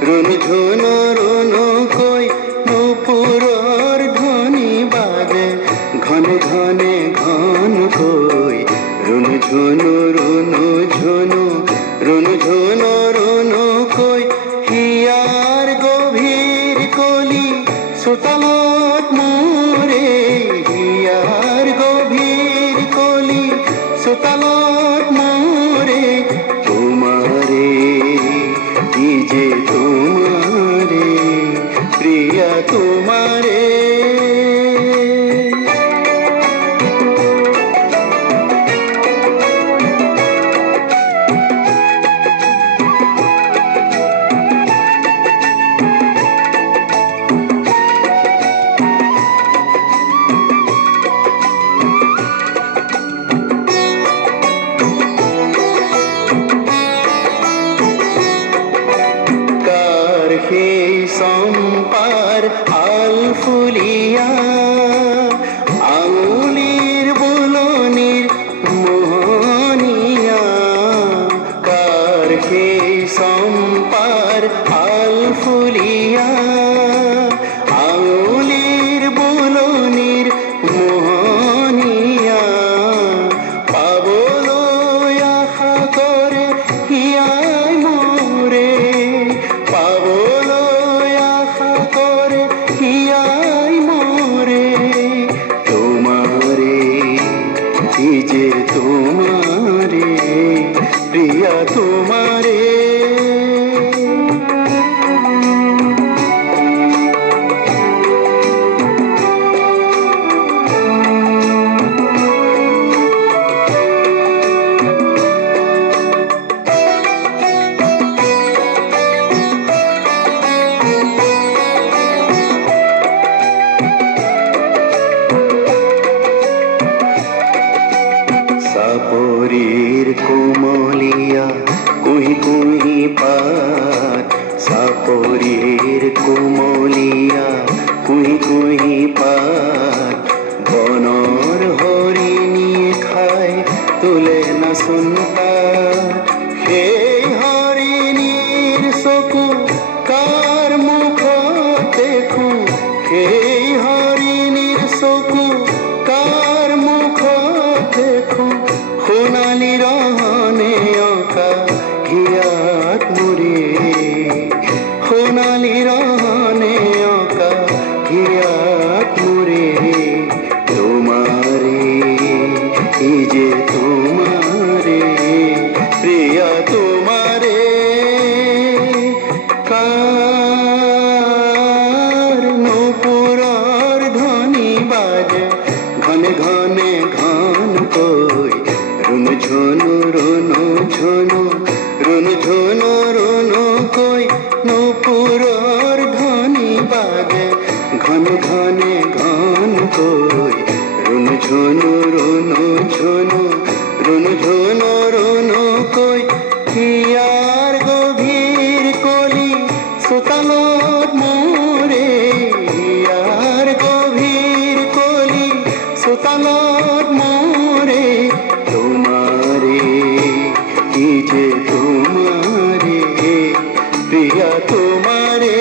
রুনু ঝুনু রুনু কই নুপুরর ধ্বনি বাজে ঘনে ঘনে ঘন কই রুনু ঝুনু রুনু ঝুনু রুনু ঝুনু রুনু কই হিয়ার গভীর কলি সুতালত মোরে হিয়ার গভীর কলি সুতালত মোরে তোমারে কি যে তোমারে প্রিয়া তোমারে সেই সম্পার আল ফুলিয়া আঙুলির বুলনির মোহনিয়া কার সেই সম্পার আল ফুলিয়া আঙুলির বুলনির মোহনিয়া পাবলো আশা করে হিয়াই মোরে পাবলো আশা করে হিয়াই মোরে তোমারে কি যে তোমারে প্রিয়া তোমারে সাপরির কোমলিয়া কুহি কুহি পাত সাপরির কোমলিয়া কুহি কুহি পাত বনর হরিণী খায় তুলে না শুনতা সেই হরিণীর চকু কার মুখ দেখো সেই হরিণীর চকু কার মুখ দেখো সোণালী ৰহনে অঁকা হিয়াত মুৰে সোণালী ৰহনে অঁকা হিয়াত মুৰে তোমাৰে কি যে তোমাৰে প্ৰিয়া তোমাৰে কাৰ নুপুৰৰ ধ্বনি বাজে ঘনে ঘনে ঘন কৈ রুনু ঝুনু রুনু ঝুনু রুনু ঝুনু রুনু কই নুপুরর ধ্বনি বাজে ঘনে ঘনে ঘন কই রুনু ঝুনু রুনু ঝুনু রুনু ঝুনু রুনু কই হিয়ার গভীর কলি সুতালত মোরে হিয়ার গভীর কলি সুতালত মোরে তোমারে কি যে তোমারে প্রিয়া তোমারে